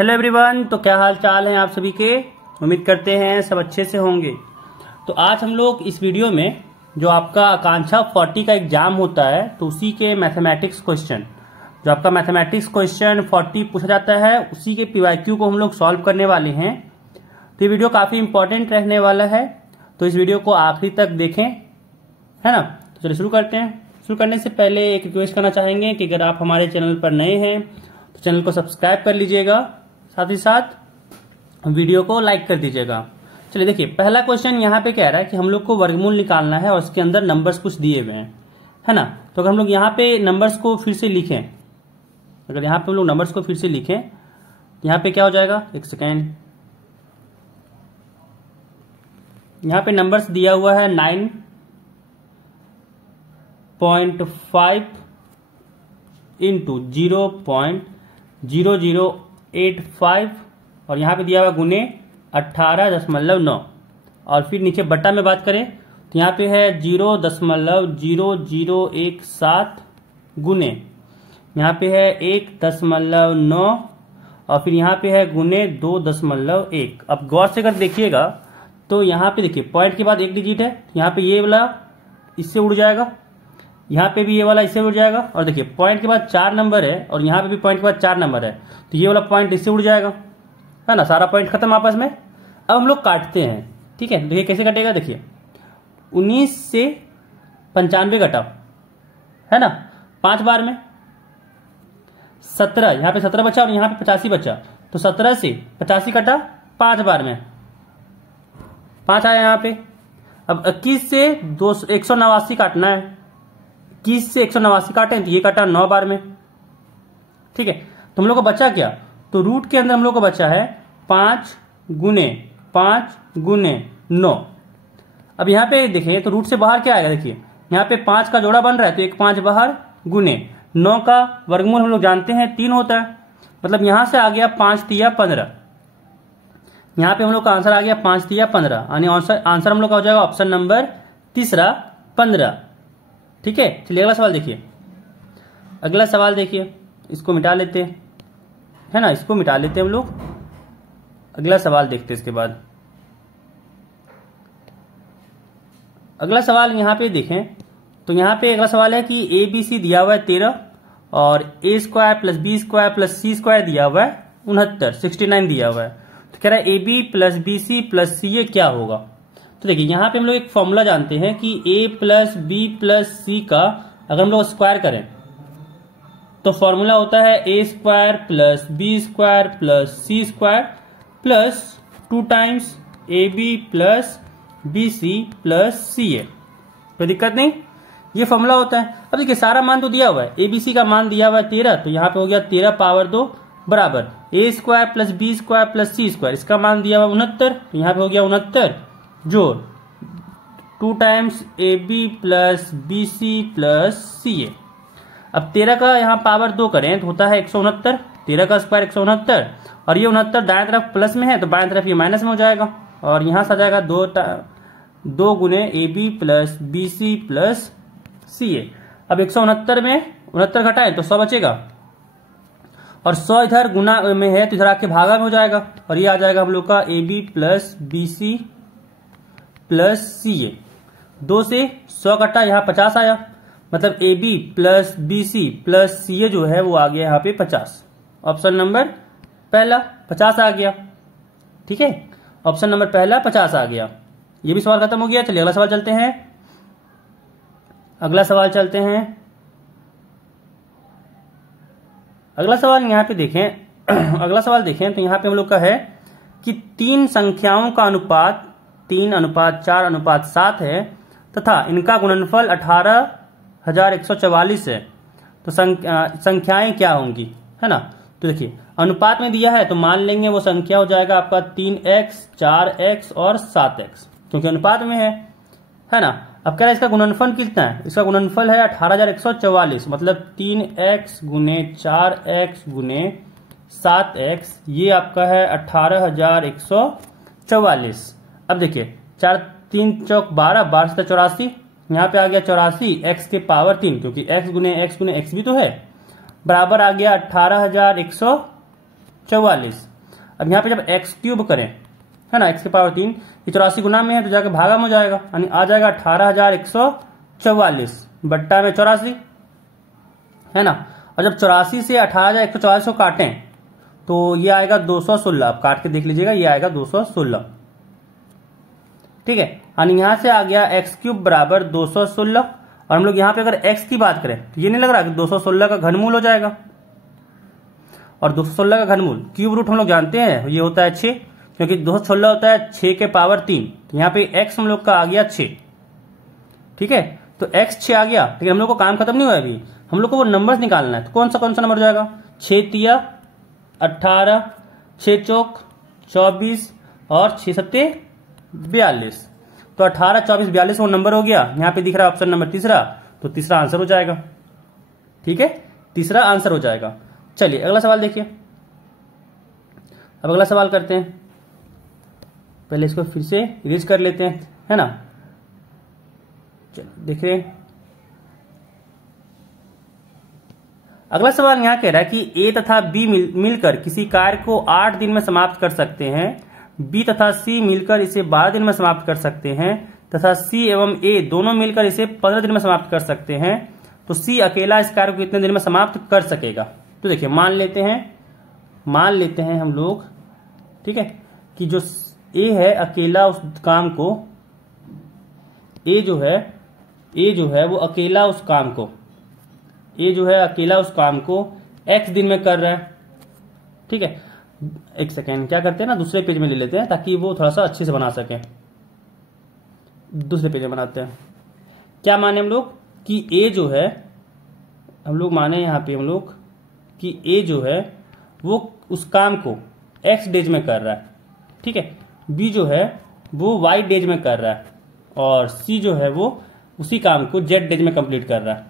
Hello everyone, तो क्या हाल चाल है आप सभी के। उम्मीद करते हैं सब अच्छे से होंगे। तो आज हम लोग इस वीडियो में जो आपका आकांक्षा 40 का एग्जाम होता है तो उसी के मैथमेटिक्स क्वेश्चन, जो आपका मैथमेटिक्स क्वेश्चन 40 पूछा जाता है उसी के पीवाईक्यू को हम लोग सॉल्व करने वाले हैं। तो ये वीडियो काफी इंपॉर्टेंट रहने वाला है, तो इस वीडियो को आखिरी तक देखें, है ना। तो चलिए शुरू करते हैं। शुरू करने से पहले एक रिक्वेस्ट करना चाहेंगे कि अगर आप हमारे चैनल पर नए हैं तो चैनल को सब्सक्राइब कर लीजिएगा, साथ ही साथ वीडियो को लाइक कर दीजिएगा। चलिए देखिए, पहला क्वेश्चन यहाँ पे कह रहा है कि हम लोग को वर्गमूल निकालना है और उसके अंदर नंबर्स कुछ दिए हुए हैं, है ना। तो अगर हम लोग यहाँ पे नंबर्स को फिर से लिखें, अगर यहाँ पे हम लोग नंबर्स को फिर से लिखें, यहाँ पे क्या हो जाएगा, एक सेकेंड। यहाँ पे नंबर्स दिया हुआ है 9.5 इंटू 0.0085 और यहाँ पे दिया हुआ गुने 18.9 और फिर नीचे बट्टा में बात करें तो यहाँ पे है 0.0017 गुने, यहाँ पे है 1.9 और फिर यहाँ पे है गुने 2.1। अब गौर से अगर देखिएगा तो यहाँ पे देखिए पॉइंट के बाद एक डिजिट है, यहाँ पे ये वाला इससे उड़ जाएगा, यहाँ पे भी ये वाला इससे उड़ जाएगा और देखिए पॉइंट के बाद 4 नंबर है और यहाँ पे भी पॉइंट के बाद 4 नंबर है, तो ये वाला पॉइंट इससे उड़ जाएगा, है ना। सारा पॉइंट खत्म आपस में। अब हम लोग काटते हैं, ठीक है। देखिए कैसे कटेगा, देखिए 19 से 95 घटा, है ना, 5 बार में 17, यहाँ पे 17 बचा और यहाँ पे 85 बचा, तो 17 से 85 कटा 5 बार में 5 आया यहाँ पे। अब 21 से 189 काटना है, 21 से 189 काटे तो ये काटा 9 बार में, ठीक है। तो हम लोग को बचा क्या, तो रूट के अंदर हम लोग को बचा है 5 गुने 9। अब यहाँ पे देखिए तो रूट से बाहर क्या आएगा, देखिए यहाँ पे 5 का जोड़ा बन रहा है तो एक 5 बाहर गुने 9 का वर्गमूल हम लोग जानते हैं 3 होता है, मतलब यहां से आ गया 5 तिया 15। यहाँ पे हम लोग का आंसर आ गया 5 तिया 15, यानी आंसर हम लोग का हो जाएगा ऑप्शन नंबर तीसरा 15, ठीक है। चलिए अगला सवाल देखिए। अगला सवाल देखिए, इसको मिटा लेते हैं, है ना, इसको मिटा लेते हैं हम लोग। अगला सवाल देखते हैं इसके बाद। अगला सवाल यहाँ पे देखें तो यहाँ पे अगला सवाल है कि ए बी सी दिया हुआ है 13 और A square plus B square plus C square दिया हुआ है 69 दिया हुआ है। तो कह रहा है A B plus B C plus C ये क्या होगा। तो देखिए यहाँ पे हम लोग एक फॉर्मूला जानते हैं कि a प्लस बी प्लस सी का अगर हम लोग स्क्वायर करें तो फॉर्मूला होता है a square plus B square plus C square plus 2 times A B plus B C plus C A. कोई दिक्कत नहीं, ये फॉर्मूला होता है। अब देखिए सारा मान तो दिया हुआ है, ए बी सी का मान दिया हुआ है 13, तो यहाँ पे हो गया 13 पावर 2 बराबर a square plus B square plus C square, इसका मान दिया हुआ 69, तो यहाँ पे हो गया 69 जो 2 times A B plus B C plus C A. अब 13 का यहाँ पावर 2 करें तो होता है 169, 13 का स्क्वायर 169 और ये 69 दाएं तरफ प्लस में है तो बाएं तरफ ये माइनस में हो जाएगा और यहाँ से आ जाएगा 2 गुने A B plus B C plus C A. अब 169 में 69 घटाएं तो 100 बचेगा और 100 इधर गुना में है तो इधर आके भागा में हो जाएगा और ये आ जाएगा हम लोग का A B plus B C plus C A. 2 से 100 कटा, यहाँ 50 आया, मतलब A B plus B C plus C A जो है वो आ गया यहाँ पे 50। ऑप्शन नंबर पहला 50 आ गया, ठीक है। ऑप्शन नंबर पहला 50 आ गया। ये भी सवाल खत्म हो गया। चलिए अगला सवाल चलते हैं। अगला सवाल चलते हैं। अगला सवाल यहाँ पे देखें अगला सवाल देखें तो यहाँ पे हम लोग का है कि 3 संख्याओं का अनुपात 3:4:7 है तथा इनका गुणनफल 18,144 है, तो संख्याएं क्या होंगी, है ना। तो देखिए अनुपात में दिया है तो मान लेंगे वो संख्या हो जाएगा आपका 3x 4x और 7x, क्योंकि अनुपात में है ना। अब कह रहा है इसका गुणनफल कितना है, इसका गुणनफल है 18,144, मतलब 3x गुने 4x गुने 7x, ये आपका है 18,144। अब देखिए 4 3 चौक 12, 12 से 84, यहाँ पे आ गया 84 x के पावर 3, क्योंकि x गुने x भी तो है, बराबर आ गया 18,144। 44। अब यहाँ पे जब एक्स क्यूब करें, है ना, x की पावर 3, ये 84 गुना में है तो जाके भागा में हो जाएगा, यानी आ जाएगा 18,144 बट्टा में 84, है ना। और जब 84 से 18,144 को काटें तो ये आएगा 216। आप काट के देख लीजिएगा, ये आएगा 216, ठीक है। यानी यहां से आ गया एक्स क्यूब बराबर 216। और हम लोग यहाँ पे अगर x की बात करें तो ये नहीं लग रहा कि 216 का घनमूल हो जाएगा, और 216 का घनमूल क्यूब रूट हम लोग जानते हैं ये होता है 6, क्योंकि 216 होता है 6 के पावर 3, तो यहाँ पे x हम लोग का आ गया 6, ठीक है। तो x 6 आ गया, लेकिन हम लोग को काम खत्म नहीं हुआ अभी, हम लोग को वो नंबर्स निकालना है। तो कौन सा नंबर हो जाएगा? 6 तिया 18, 6 चौक 24 और 6 सत्ते 42। तो 18, 24, 42 वो नंबर हो गया। यहाँ पे दिख रहा है ऑप्शन नंबर तीसरा, तो तीसरा आंसर हो जाएगा, ठीक है, तीसरा आंसर हो जाएगा। चलिए अगला सवाल देखिए। अब अगला सवाल करते हैं, पहले इसको फिर से इरेज कर लेते हैं, है ना। चलो देखिए, अगला सवाल यहाँ कह रहा है कि ए तथा बी मिलकर किसी कार्य को 8 दिन में समाप्त कर सकते हैं, बी तथा सी मिलकर इसे 12 दिन में समाप्त कर सकते हैं, तथा सी एवं ए दोनों मिलकर इसे 15 दिन में समाप्त कर सकते हैं। तो सी अकेला इस कार्य को कितने दिन में समाप्त कर सकेगा? तो देखिए मान लेते हैं हम लोग, ठीक है, कि जो ए है अकेला उस काम को, ए जो है वो अकेला उस काम को, ए जो है अकेला उस काम को x दिन में कर रहा है, ठीक है। एक सेकेंड, क्या करते हैं ना, दूसरे पेज में ले लेते हैं ताकि वो थोड़ा सा अच्छे से बना सके। दूसरे पेज में बनाते हैं। क्या माने हम लोग कि ए जो है, हम लोग माने यहाँ पे हम लोग कि ए जो है वो उस काम को x डेज में कर रहा है, ठीक है। बी जो है वो y डेज में कर रहा है, और सी जो है वो उसी काम को z डेज में कंप्लीट कर रहा है,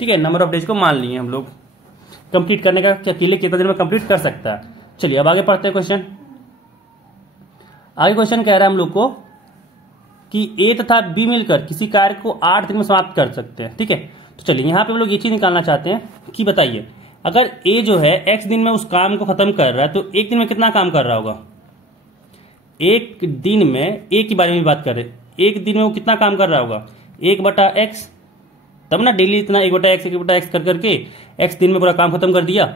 ठीक है। नंबर ऑफ डेज को मान लिए हम लोग, कंप्लीट करने का क्या अकेले कितना दिन में कंप्लीट कर सकता है। चलिए अब आगे पढ़ते हैं क्वेश्चन। आगे क्वेश्चन कह रहा है हम लोग को कि ए तथा बी मिलकर किसी कार्य को 8 दिन में समाप्त कर सकते हैं, ठीक है। तो चलिए यहाँ पे हम लोग ये चीज निकालना चाहते हैं कि बताइए, अगर ए जो है x दिन में उस काम को खत्म कर रहा है तो एक दिन में कितना काम कर रहा होगा? एक दिन में, ए के बारे में बात कर रहे हैं, एक दिन में वो कितना काम कर रहा होगा? 1/x, तब ना डेली इतना 1/x कर करके x दिन में पूरा काम खत्म कर दिया,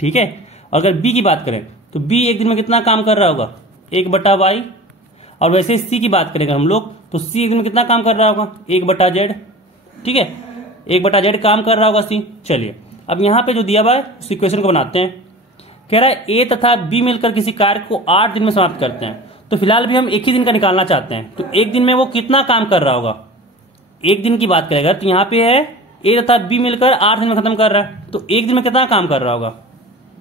ठीक है। अगर b की बात करें तो b एक दिन में कितना काम कर रहा होगा? 1/y। और वैसे c की बात करेंगे हम लोग तो c एक दिन में कितना काम कर रहा होगा? 1/z, ठीक है, 1/z काम कर रहा होगा c। चलिए अब यहाँ पे जो दिया हुआ है उस इक्वेशन को बनाते हैं। कह रहा है a तथा b मिलकर किसी कार्य को 8 दिन में समाप्त करते हैं, तो फिलहाल भी हम एक ही दिन का निकालना चाहते हैं। तो एक दिन में वो कितना काम कर रहा होगा? एक दिन की बात करेगा तो यहाँ पे है ए तथा बी मिलकर 8 दिन में खत्म कर रहा है, तो एक दिन में कितना काम कर रहा होगा?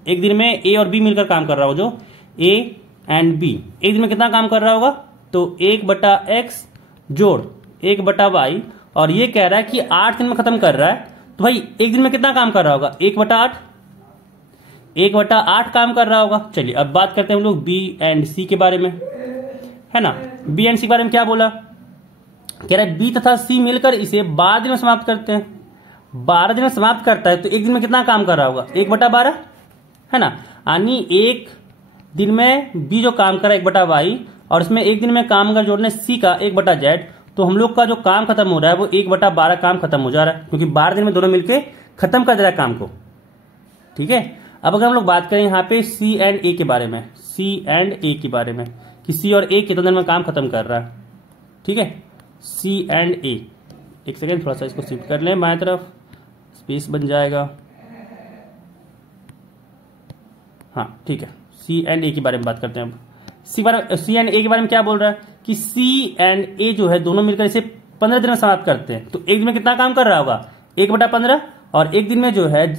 एक दिन में ए और बी मिलकर काम कर रहा होगा, जो ए एंड बी एक दिन में कितना काम कर रहा होगा? तो 1/x जोड़ 1/y, और ये कह रहा है कि 8 दिन में खत्म कर रहा है, तो भाई एक दिन में कितना काम कर रहा होगा? 1/8, 1/8 काम कर रहा होगा। चलिए अब बात करते हैं हम लोग बी एंड सी के बारे में, है ना। बी एंड सी के बारे में क्या बोला? कह रहा है बी तथा सी मिलकर इसे 12 दिन में समाप्त करते हैं। 12 दिन में समाप्त करता है तो एक दिन में कितना काम कर रहा होगा? 1/12, है ना। यानी एक दिन में बी जो काम कर रहा है 1/y, और इसमें एक दिन में काम अगर जोड़ने सी का 1/z, तो हम लोग का जो काम खत्म हो रहा है वो 1/12 काम खत्म हो जा रहा है, क्योंकि 12 दिन में दोनों मिलके खत्म कर दे रहा है काम को, ठीक है। अब अगर हम लोग बात करें यहाँ पे सी एंड ए के बारे में, सी एंड ए के बारे में कि सी और ए कितने दिन में काम खत्म कर रहा है, ठीक है, सी एंड ए। एक सेकेंड, थोड़ा सा इसको शिफ्ट कर लें बाएं तरफ, स्पेस बन जाएगा, हाँ ठीक है। सी एंड ए के बारे में बात करते हैं अब। सी एंड ए के बारे में क्या बोल रहा है कि सी एंड ए जो है दोनों मिलकर इसे 15 दिन में समाप्त करते हैं, तो एक दिन में कितना काम कर रहा होगा? 1/15, और एक दिन में जो है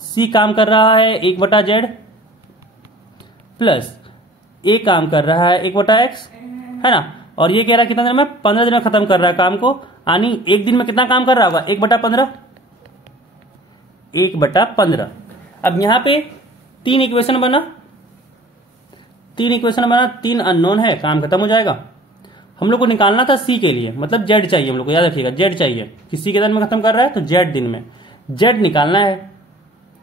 सी काम कर रहा है 1/z प्लस ए काम कर रहा है 1/x, है ना। और ये कह रहा है कितना दिन में? 15 दिन में खत्म कर रहा है काम को, यानी एक दिन में कितना काम कर रहा होगा? 1/15, 1/15। अब यहां पे 3 इक्वेशन बना, 3 अननोन है, काम खत्म हो जाएगा। हम लोग को निकालना था सी के लिए, मतलब जेड चाहिए हम लोग को, याद रखिएगा जेड चाहिए कि सी के दिन में खत्म कर रहा है तो जेड दिन में जेड निकालना है,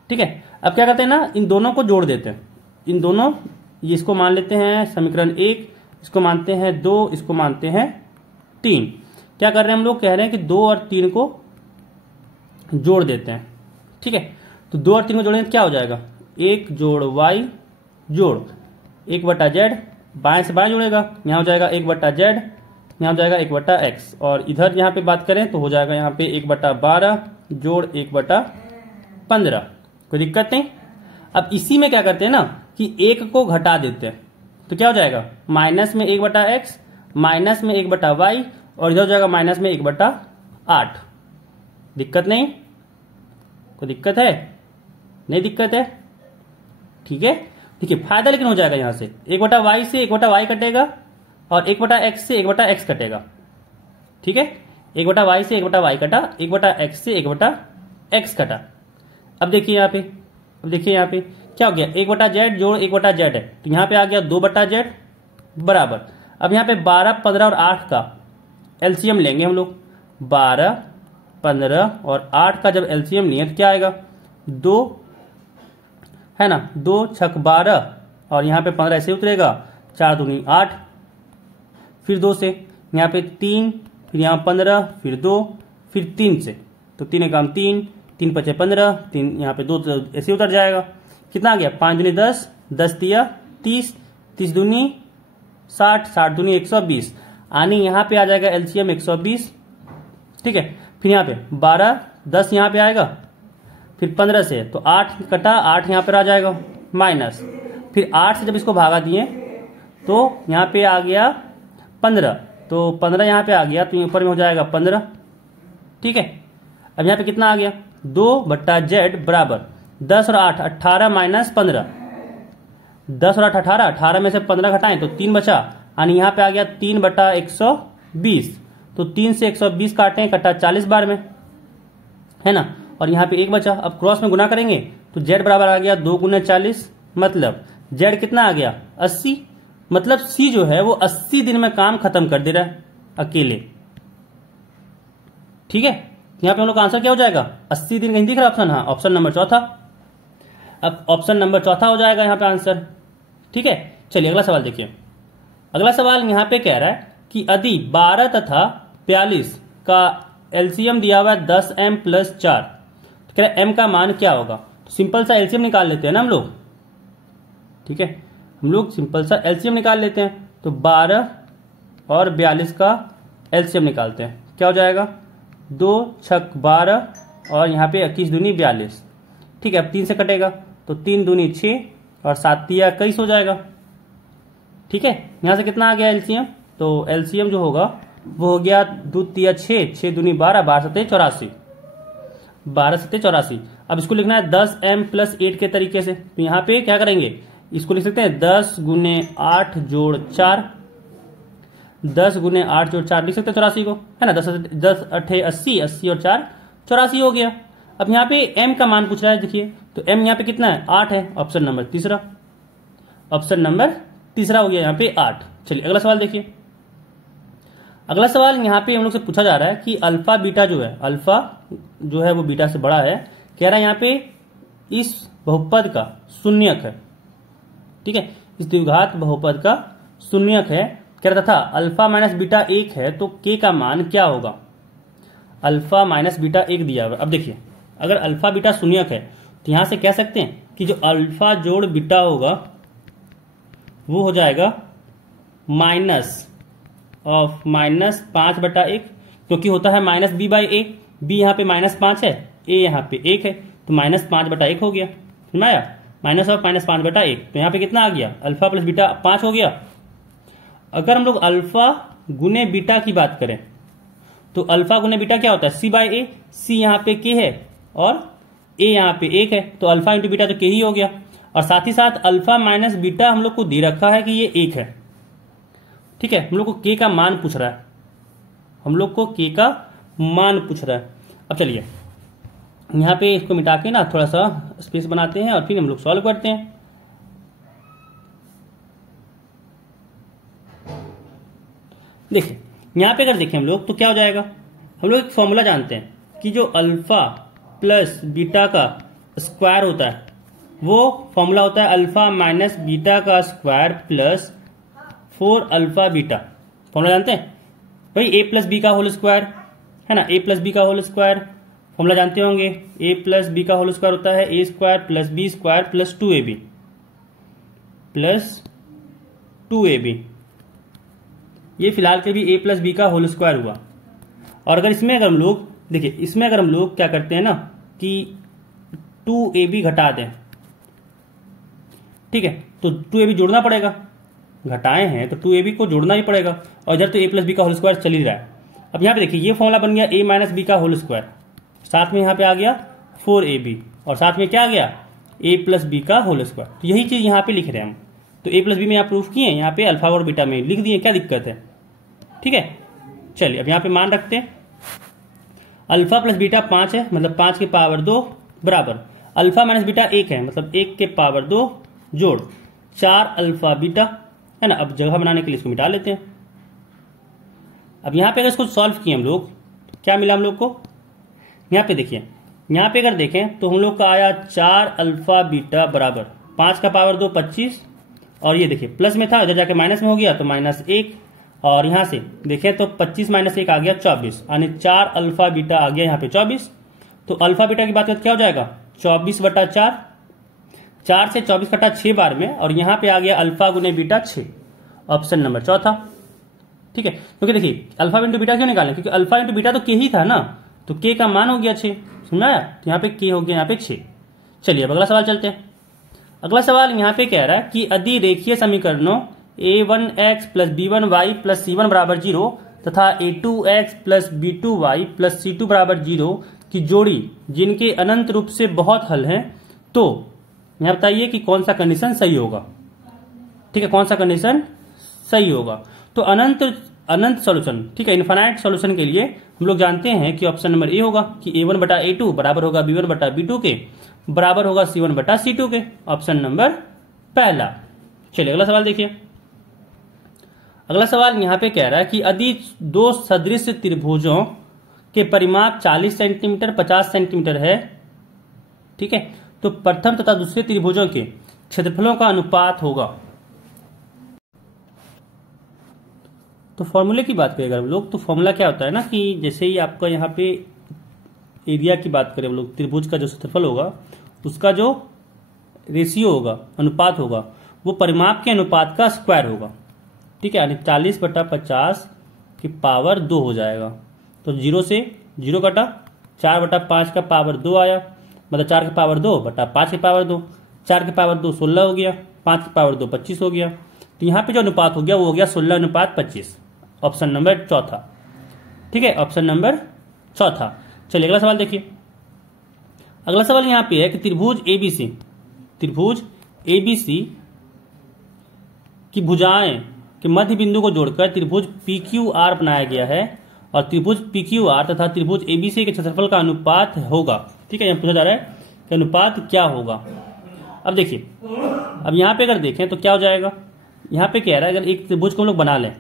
ठीक है। अब क्या करते हैं ना, इन दोनों को जोड़ देते हैं। इन दोनों, ये इसको मान लेते हैं समीकरण 1, इसको मानते हैं 2, इसको मानते हैं 3। क्या कर रहे हैं हम लोग, कह रहे हैं कि 2 और 3 को जोड़ देते हैं। ठीक है, तो 2 और 3 को जोड़ेंगे तो क्या हो जाएगा, 1 जोड़ y जोड़ 1/z, बाएं से बाएं जुड़ेगा, यहाँ हो जाएगा 1/z, यहाँ हो जाएगा 1/x, और इधर यहाँ पे बात करें तो हो जाएगा यहाँ पे 1/12 जोड़ 1/15। कोई दिक्कत नहीं। अब इसी में क्या करते हैं ना कि 1 को घटा देते हैं, तो क्या हो जाएगा, माइनस में 1/x, माइनस में 1/y, और इधर हो जाएगा माइनस में 1/8। दिक्कत नहीं, कोई दिक्कत है, नहीं दिक्कत है। ठीक है, देखिए फायदा लेकिन हो जाएगा, यहां से 1/y से 1/y कटेगा, और 1/x से 1/x कटेगा। ठीक है, 1/y से 1/y कटा, 1/x से 1/x कटा। अब देखिए यहाँ पे, अब देखिए यहाँ पे क्या हो गया, 1/z जोड़ 1/z है, तो यहाँ पे आ गया 2/z बराबर। अब यहाँ पे 12, 15 और 8 का एलसीएम लेंगे हम लोग। 12, 15 और 8 का जब एलसीएम लिए तो क्या आएगा, 2 है ना, 2 छक 12, और यहाँ पे 15 ऐसे उतरेगा, 4 दूनी 8, फिर 2 से यहाँ पे 3, फिर यहाँ 15, फिर 2, फिर 3 से, तो 3 एकम 3, 3 पचे 15, 3 यहाँ पे 2 ऐसे उतर जाएगा। कितना आ गया, 5 दूनी 10, 10 तिया 30, 30 दूनी 60, 60 दूनी 120, यानी यहाँ पे आ जाएगा एलसीएम 120। ठीक है, फिर यहाँ पे 12, 10 यहाँ पे आएगा, फिर 15 से तो 8 कटा, 8 यहाँ पर आ जाएगा माइनस, फिर 8 से जब इसको भागा दिए तो यहाँ पे आ गया 15, तो 15 यहाँ पे आ गया, तो ऊपर में हो जाएगा 15। ठीक है, अब यहाँ पे कितना आ गया, 2/z बराबर 10 और 8, 18 माइनस 15, 10 और 8 18, 18 में से 15 घटाएं तो 3 बचा, यानी यहाँ पे आ गया 3/120, तो 3 से 120 काटें, कटा 40 बार में, है ना, और यहाँ पे 1 बचा। अब क्रॉस में गुना करेंगे तो z बराबर आ गया 2 × 40, मतलब z कितना आ गया, 80, मतलब c जो है वो 80 दिन में काम खत्म कर दे रहा है अकेले। ठीक है, यहाँ पे हम लोग का आंसर क्या हो जाएगा, 80 दिन। कहीं दिख रहा ऑप्शन, हाँ ऑप्शन नंबर चौथा। अब ऑप्शन नंबर चौथा हो जाएगा यहाँ पे आंसर। ठीक है, चलिए अगला सवाल देखिए। अगला सवाल यहाँ पे कह रहा है कि यदि 12 तथा 42 का एलसीएम दिया हुआ है 10m + 4, तो कह रहा है m का मान क्या होगा। तो सिंपल सा एलसीएम निकाल लेते हैं ना हम लोग। ठीक है, हम लोग सिंपल सा एलसीएम निकाल लेते हैं, तो 12 और 42 का एलसीएम निकालते हैं। क्या हो जाएगा, 2 छक 12, और यहाँ पे 21 दूनी 42। ठीक है, अब 3 से कटेगा तो 3 दूनी 6, और 7 तिया 21 हो जाएगा। ठीक है, यहाँ से कितना आ गया एलसीएम, तो एलसीएम जो होगा वो हो गया 2 तिया 6, 6 दूनी 12, 12 सत्ते 84, 12 सत्ते 84। अब इसको लिखना है 10m + 8 के तरीके से, तो यहाँ पे क्या करेंगे, इसको लिख सकते हैं 10 × 8 जोड़ 4, 10 × 8 जोड़ 4 लिख सकते हैं 84 को, है ना, 10 8 80, 80 और 4 84 हो गया। अब यहाँ पे m का मान पूछ रहा है, देखिए तो m यहाँ पे कितना है, 8 है, ऑप्शन नंबर तीसरा, ऑप्शन नंबर तीसरा हो गया यहाँ पे 8। चलिए अगला सवाल देखिए। अगला सवाल यहाँ पे हम लोग से पूछा जा रहा है कि अल्फा बीटा जो है, अल्फा जो है वो बीटा से बड़ा है, कह रहा है यहाँ पे इस बहुपद का शून्यक है। ठीक है, इस द्विघात बहुपद का शून्यक है, कह रहा था अल्फा माइनस बीटा 1 है, तो k का मान क्या होगा। अल्फा माइनस बीटा 1 दिया हुआ। अब देखिए अगर अल्फा बीटा शून्यक है तो यहां से कह सकते हैं कि जो अल्फा जोड़ बीटा होगा वो हो जाएगा -5/1, क्योंकि होता है -b/a, b यहाँ पे -5 है, a यहाँ पे 1 है, तो -5/1 हो गया। समझ आया, -5/1, तो यहाँ पे कितना आ गया, अल्फा प्लस बीटा 5 हो गया। अगर हम लोग अल्फा गुने बीटा की बात करें तो अल्फा गुने बीटा क्या होता है, c/a, c यहाँ पे k है और a यहाँ पे 1 है, तो अल्फा इंटू बीटा तो k ही हो गया। और साथ ही साथ अल्फा माइनस बीटा हम लोग को दे रखा है कि ये 1 है। ठीक है, हम लोग को k का मान पूछ रहा है, हम लोग को k का मान पूछ रहा है। अब चलिए यहाँ पे इसको मिटा के ना थोड़ा सा स्पेस बनाते हैं और फिर हम लोग सॉल्व करते हैं। देखिए यहाँ पे अगर देखें हम लोग तो क्या हो जाएगा, हम लोग एक फॉर्मूला जानते हैं कि जो अल्फा प्लस बीटा का स्क्वायर होता वो फॉर्मूला होता है अल्फा माइनस बीटा का square plus 4 alpha beta. Formula जानते हैं भाई, ए प्लस बी का होल स्क्वायर है ना, ए प्लस बी का होल स्क्वायर फॉर्मूला जानते होंगे। ए प्लस बी का होल स्क्वायर होता है A square plus B square plus 2ab plus 2ab। ये फिलहाल के भी ए प्लस बी का होल स्क्वायर हुआ। और अगर इसमें अगर हम लोग देखिए, इसमें अगर हम लोग क्या करते हैं ना कि 2ab घटा दें, ठीक है, तो 2ab जोड़ना पड़ेगा, घटाए हैं तो 2ab को जोड़ना ही पड़ेगा। और इधर तो ए प्लस बी का होल स्क्वायर चल ही रहा है। अब यहाँ पे देखिए ये फॉर्मूला बन गया ए माइनस बी का होल स्क्वायर, साथ में यहाँ पे आ गया 4ab और साथ में क्या आ गया ए प्लस बी का होल स्क्वायर। तो यही चीज यहाँ पे लिख रहे हैं हम। तो ए प्लस बी में यहाँ प्रूफ किए, यहाँ पे अल्फा और बीटा में लिख दिए, क्या दिक्कत है, ठीक है। चलिए अब यहाँ पे मान रखते हैं अल्फा प्लस बीटा 5 है, मतलब 5 के पावर 2 बराबर अल्फा माइनस बीटा 1 है, मतलब 1 के पावर 2 जोड़ 4 अल्फा बीटा है ना। अब जगह बनाने के लिए इसको मिटा लेते हैं। अब यहाँ पे अगर इसको सॉल्व किए हम लोग, क्या मिला हम लोग को, यहाँ पे देखिए, यहाँ पे अगर देखें तो हम लोग का आया 4 अल्फा बीटा बराबर 5 का पावर 2 25, और ये देखिए प्लस में था, इधर जाके माइनस में हो गया तो -1, और यहां से देखें तो 25 - 1 आ गया 24, यानी 4 अल्फा बीटा आ गया यहाँ पे 24। तो अल्फा बीटा की बात करते क्या हो जाएगा 24/4, 4 से 24 कटा 6 बार में, और यहाँ पे आ गया अल्फा गुने बीटा 6, ऑप्शन नंबर चौथा, ठीक है। क्योंकि देखिए अल्फा इंटू बीटा क्यों निकालें, क्योंकि अल्फा इंटू बीटा तो के ही था ना, तो के का मान हो गया 6, सुना है, तो यहाँ पे के हो गया यहाँ पे 6। चलिए अब अगला सवाल चलते हैं। अगला सवाल यहाँ पे कह रहा है कि यदि रेखीय समीकरणों a1x plus b1y plus c1 बराबर 0 तथा a2x plus b2y plus c2 बराबर 0 की जोड़ी जिनके अनंत रूप से बहुत हल हैं, तो यहाँ बताइए कि कौन सा कंडीशन सही होगा, ठीक है, कौन सा कंडीशन सही होगा। तो अनंत सॉल्यूशन, ठीक है, इनफाइनाइट सॉल्यूशन के लिए हम लोग जानते हैं कि ऑप्शन नंबर ए होगा कि a1/a2 बराबर होगा b1/b2 के, बराबर होगा c1/c2 के, ऑप्शन नंबर पहला। चलिए अगला सवाल देखिए। अगला सवाल यहाँ पे कह रहा है कि यदि दो सदृश त्रिभुजों के परिमाप 40 सेंटीमीटर 50 सेंटीमीटर है, ठीक है, तो प्रथम तथा दूसरे त्रिभुजों के क्षेत्रफलों का अनुपात होगा। तो फॉर्मूले की बात करें हम लोग, तो फॉर्मूला क्या होता है ना कि जैसे ही आपका यहाँ पे एरिया की बात करें हम लोग, त्रिभुज का जो क्षेत्रफल होगा उसका जो रेशियो होगा, अनुपात होगा, वो परिमाप के अनुपात का स्क्वायर होगा, ठीक है, यानी 40/50 की पावर 2 हो जाएगा। तो 0 से 0 कटा, 4/5 का पावर 2 आया, मतलब 4 की पावर 2 बटा 5 की पावर 2, 4 की पावर 2 16 हो गया, 5 की पावर 2 25 हो गया। तो यहाँ पे जो अनुपात हो गया वो हो गया 16:25, ऑप्शन नंबर चौथा, ठीक है, ऑप्शन नंबर चौथा। चलिए अगला सवाल देखिए। अगला सवाल यहाँ पे है कि त्रिभुज एबीसी की भुजाएं के मध्य बिंदु को जोड़कर त्रिभुज PQR बनाया गया है, और त्रिभुज PQR तथा त्रिभुज ABC के क्षेत्रफल का अनुपात होगा, ठीक है। यहाँ पूछा जा रहा है कि अनुपात क्या होगा। अब देखिए, अब यहाँ पे अगर देखें तो क्या हो जाएगा, यहाँ पे कह रहा है अगर एक त्रिभुज को हम लोग बना लें,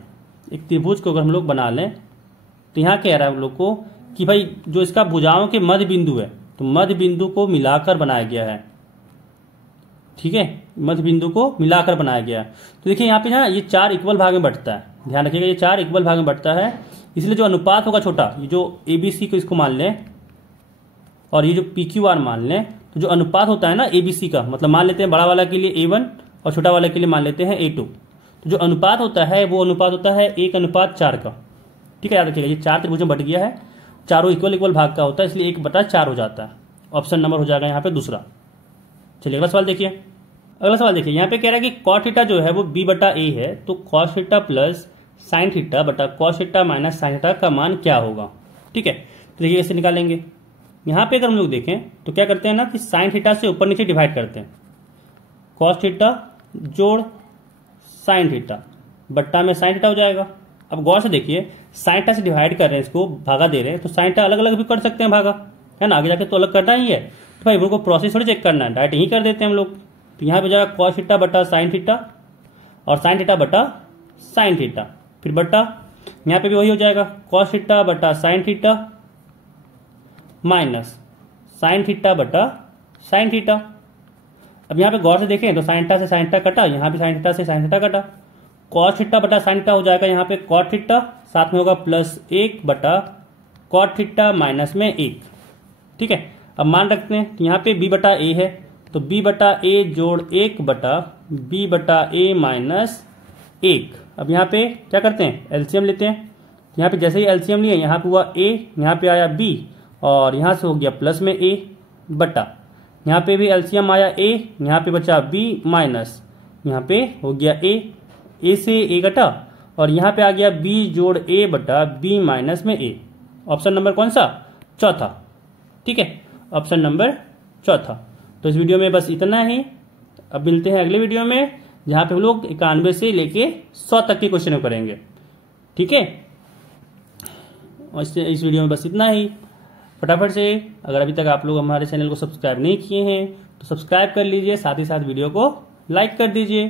एक त्रिभुज को अगर हम लोग बना लें, तो यहाँ कह रहा है हम लोग को कि भाई जो इसका भुजाओं के मध्य बिंदु है, तो मध्य बिंदु को मिलाकर बनाया गया है, ठीक है, मध्य बिंदु को मिलाकर बनाया गया। तो देखिए यहाँ पे ना ये 4 इक्वल भाग में बंटता है, ध्यान रखिएगा, ये 4 इक्वल भाग में बंटता है, इसलिए जो अनुपात होगा छोटा, ये जो ABC को इसको मान लें और ये जो PQR मान लें, तो जो अनुपात होता है ना ABC का, मतलब मान लेते हैं बड़ा वाला के लिए A1 और छोटा वाला के लिए मान लेते हैं A2, तो जो अनुपात होता है वो अनुपात होता है 1:4 का, ठीक है, याद रखिएगा। ये 4 त्रिभुज में बट गया है, चारों इक्वल भाग का होता है, इसलिए 1/4 हो जाता है, ऑप्शन नंबर हो जाएगा यहाँ पे दूसरा। चलिए अगला सवाल देखिए। अगला सवाल देखिए, यहाँ पे कह रहा है कि कॉट थीटा जो है वो b/a है, तो cos theta plus sine theta बटा cos theta minus sine theta का मान क्या होगा, ठीक है। तो देखिए कैसे निकालेंगे, यहाँ पे अगर हम लोग देखें तो क्या करते हैं ना कि साइन थीटा से ऊपर नीचे डिवाइड करते हैं, कॉस थीटा जोड़ साइन थीटा बट्टा में साइन थीटा हो जाएगा। अब गौर से देखिए, साइन थीटा से डिवाइड कर रहे हैं, इसको भागा दे रहे हैं, तो साइन थीटा अलग अलग भी कर सकते हैं भागा, है ना, आगे जाके तो अलग करना ही है, तो भाई वो प्रोसेस थोड़ी चेक करना है, डायरेक्ट यही कर देते हैं हम लोग। तो यहाँ पे जाएगा कॉस थीटा बटा साइन थीटा और साइन थीटा बटा साइन थीटा, फिर बटा यहाँ पे भी वही हो जाएगा, कॉस थीटा बटा sine theta minus sine theta बटा साइन थीटा। अब यहाँ पे गौर से देखें तो साइन थीटा से साइन थीटा कटा, यहाँ भी साइन थीटा से साइन थीटा कटा, कॉस थीटा बटा साइन थीटा हो जाएगा यहाँ पे कॉट थीटा, साथ में होगा +1 बटा कॉट थीटा माइनस में 1। ठीक है, अब मान रखते हैं यहाँ पे b बटा a है, तो b बटा a जोड़ 1 बटा b बटा a माइनस 1। अब यहाँ पे क्या करते हैं, एलसीएम लेते हैं। यहाँ पे जैसे ही एलसीएम लिए, यहाँ पे हुआ a, यहाँ पे आया b, और यहाँ से हो गया प्लस में a बटा, यहाँ पे भी एलसीएम आया a, यहाँ पे बचा b माइनस, यहाँ पे हो गया a से a कटा, और यहाँ पे आ गया b जोड़ a बटा b माइनस में a। ऑप्शन नंबर कौन सा, चौथा। ठीक है, ऑप्शन नंबर चौथा। तो इस वीडियो में बस इतना ही। अब मिलते हैं अगले वीडियो में, जहां पे हम लोग 91 से लेके 100 तक के क्वेश्चन करेंगे। ठीक है, और इस वीडियो में बस इतना ही। फटाफट से अगर अभी तक आप लोग हमारे चैनल को सब्सक्राइब नहीं किए हैं तो सब्सक्राइब कर लीजिए, साथ ही साथ वीडियो को लाइक कर दीजिए।